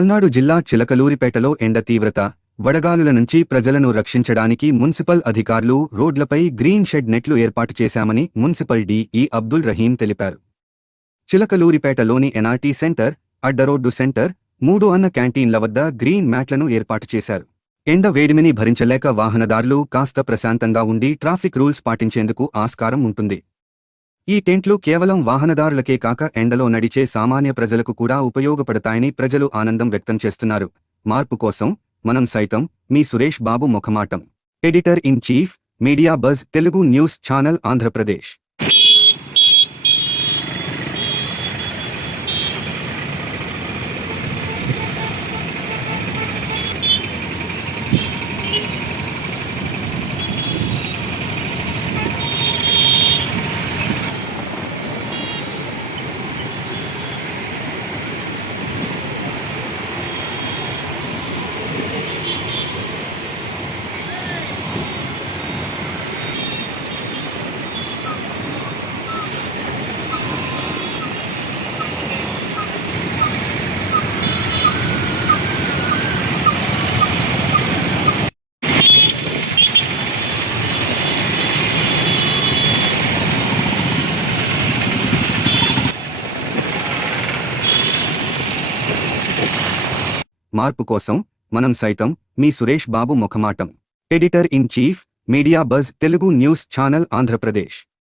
పల్నాడు జిల్లా చిలకలూరిపేటలో ఎండ తీవ్రత, వడగాలుల నుంచి ప్రజలను రక్షించడానికి మున్సిపల్ అధికారులు రోడ్లపై గ్రీన్ షెడ్ నెట్లు ఏర్పాటు చేశామని మున్సిపల్ డీఈ అబ్దుల్ రహీం తెలిపారు. చిలకలూరిపేటలోని ఎన్ఆర్టీ సెంటర్, అడ్డరోడ్డు సెంటర్, 3 అన్న క్యాంటీన్ల వద్ద గ్రీన్ మ్యాట్లను ఏర్పాటు చేశారు. ఎండ వేడిమిని భరించలేక వాహనదారులు కాస్త ప్రశాంతంగా ఉండి ట్రాఫిక్ రూల్స్ పాటించేందుకు ఆస్కారం ఉంటుంది. ఈ టెంట్లు కేవలం వాహనదారులకే కాక ఎండలో నడిచే సామాన్య ప్రజలకు కూడా ఉపయోగపడతాయని ప్రజలు ఆనందం వ్యక్తం చేస్తున్నారు. మార్పు కోసం మనం సైతం, మీ Suresh Babu Mukhamatam. Editor in chief, media buzz Telugu news channel Andhra Pradesh. మార్పు కోసం మనం సైతం, మీ Suresh Babu Mukhamatam. Editor in chief, media buzz Telugu news channel Andhra Pradesh.